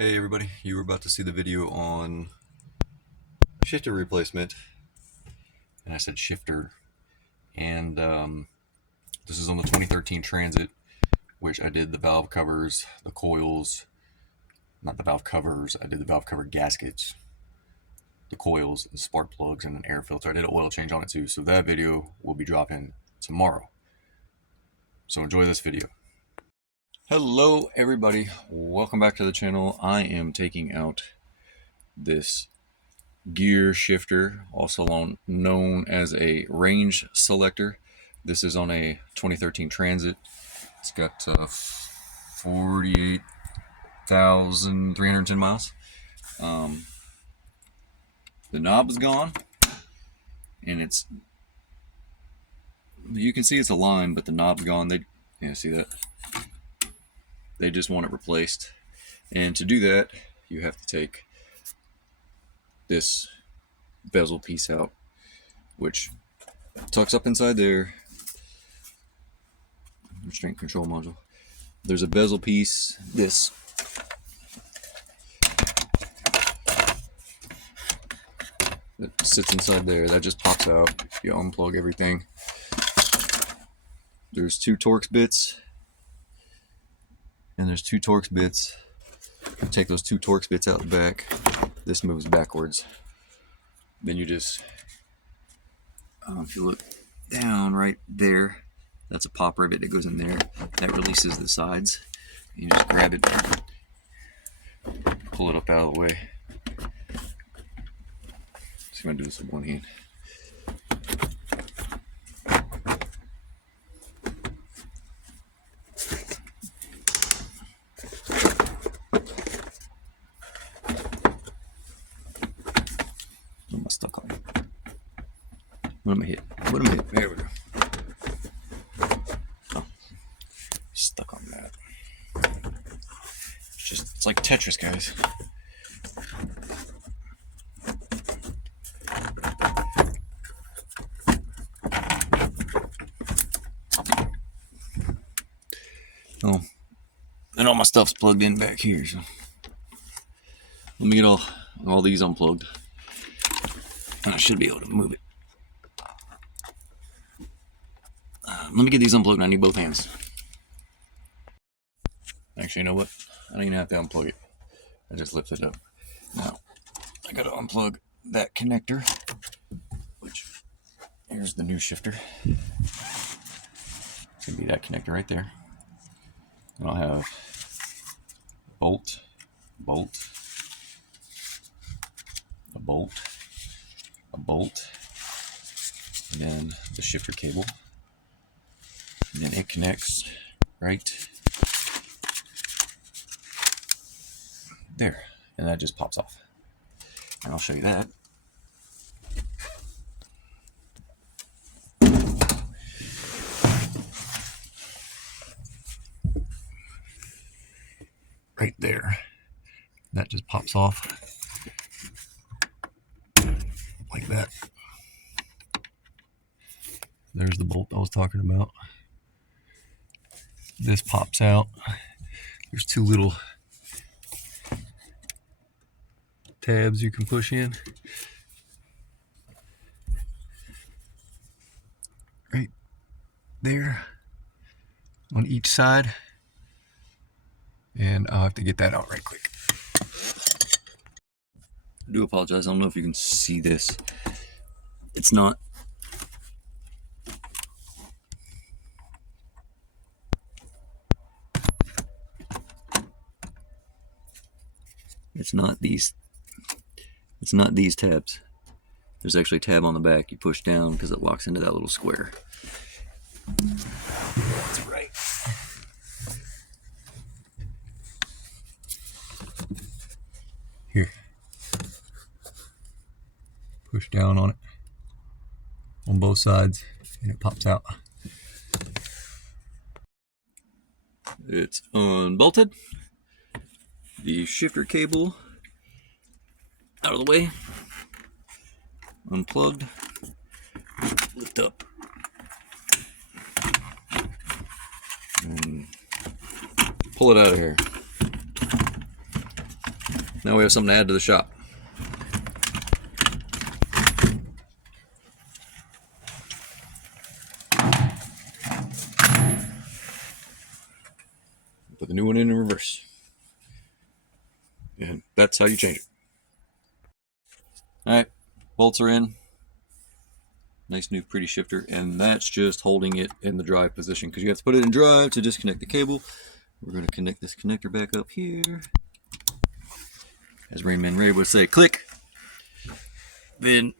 Hey everybody, you were about to see the video on shifter replacement, and I said shifter, and this is on the 2013 Transit, which I did the valve covers, the coils, not the valve covers, I did the valve cover gaskets, the coils, the spark plugs, and an air filter. I did an oil change on it too, so that video will be dropping tomorrow. So enjoy this video. Hello everybody, welcome back to the channel. I am taking out this gear shifter, also known as a range selector. This is on a 2013 Transit. It's got 48,310 miles. The knob is gone, and you can see it's aligned, but the knob's gone. See that? They just want it replaced, and to do that, you have to take this bezel piece out, which tucks up inside there. Restraint control module. There's a bezel piece, this that sits inside there, that just pops out. You unplug everything. There's two Torx bits, and there's two Torx bits. You take those two Torx bits out the back, this moves backwards. Then you just, if you look down right there, that's a pop rivet that goes in there. That releases the sides. You just grab it, pull it up out of the way. So I'm gonna do this with one hand. What am I stuck on? What am I hit? What am I hit? There we go. Oh, stuck on that. It's like Tetris, guys. Oh, and all my stuff's plugged in back here, so let me get all these unplugged. And I should be able to move it. Let me get these unplugged. I need both hands. Actually, you know what? I don't even have to unplug it. I just lift it up. Now, I gotta unplug that connector, which, here's the new shifter. It's gonna be that connector right there. And I'll have bolt, a bolt, and then the shifter cable. And then it connects right there, and that just pops off. And I'll show you that. Right there. That just pops off like that. There's the bolt I was talking about. This pops out. There's two little tabs you can push in. Right there on each side. And I'll have to get that out right quick. I do apologize. I don't know if you can see this. It's not these tabs. There's actually a tab on the back. You push down because it locks into that little square. That's right. Here. Push down on it on both sides and it pops out. It's unbolted. The shifter cable out of the way, unplugged, lift up, and pull it out of here. Now we have something to add to the shop. Put the new one in reverse. And that's how you change it. Alright, bolts are in. Nice new pretty shifter, and that's just holding it in the drive position because you have to put it in drive to disconnect the cable. We're going to connect this connector back up here. As Rain Man Ray would say, click. Then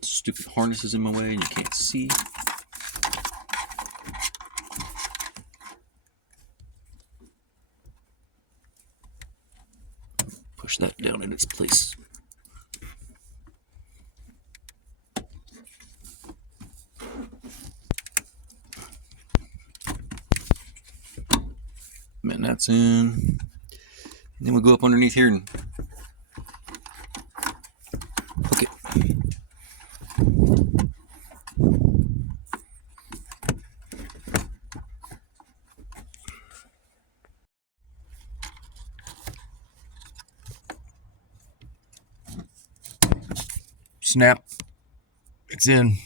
stupid harness is in my way and you can't see. Push that down in its place. And that's in. And then we'll go up underneath here and hook it. Snap. It's in.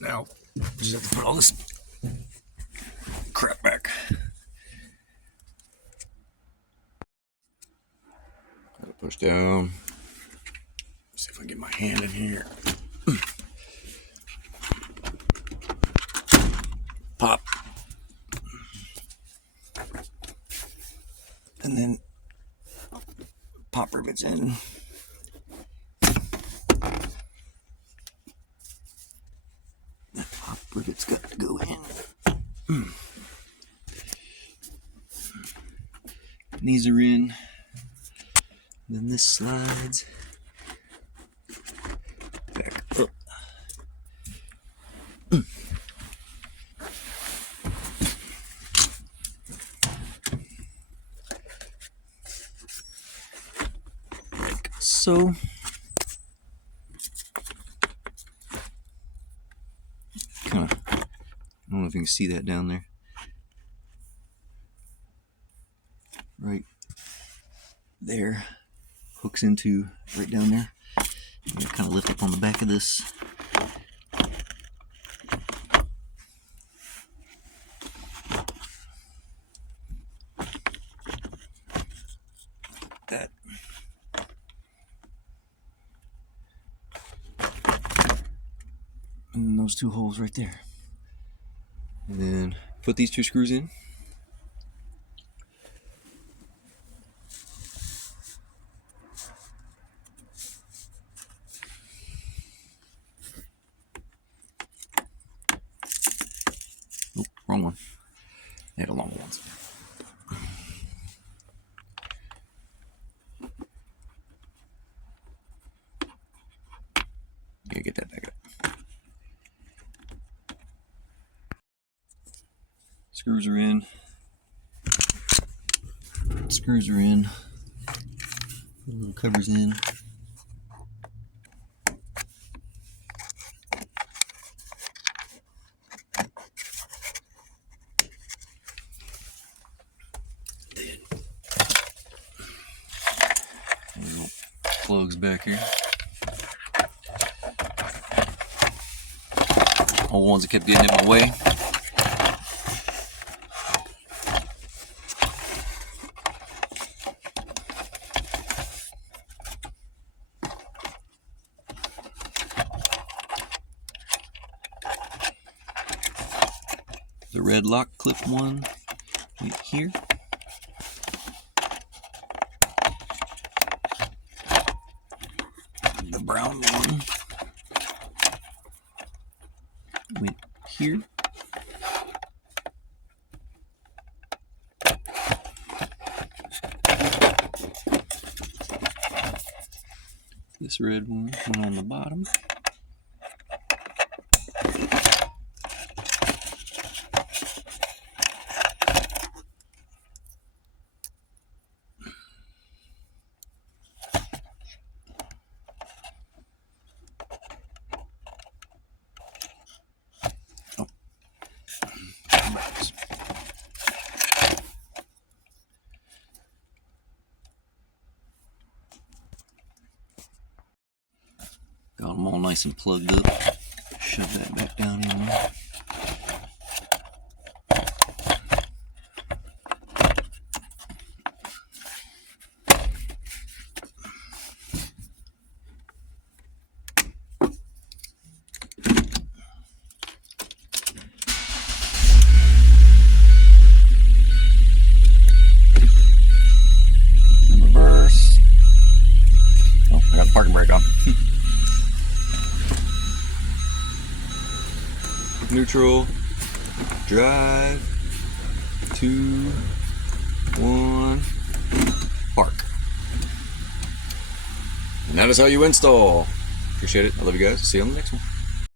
Now, just have to put all this crap back. Gotta push down. See if I can get my hand in here. Pop. And then pop rivets in. That pop rivet's got to go in. These are in. Then this slides back up. Like so. Kind of, I don't know if you can see that down there. Right there. Hooks into right down there. And kind of lift up on the back of this. That. And then those two holes right there. And then put these two screws in. Nope, wrong one. They had a longer ones. Gotta get that back up. Screws are in. Screws are in. The little covers in. Little plugs back here. All ones that kept getting in my way. The red lock clip one right here. The brown one went here. This red one went on the bottom. nice and plugged up. Shove that back down in there. Reverse. Oh, I got the parking brake on. Neutral, drive, 2, 1, park. And that is how you install. Appreciate it. I love you guys. See you on the next one.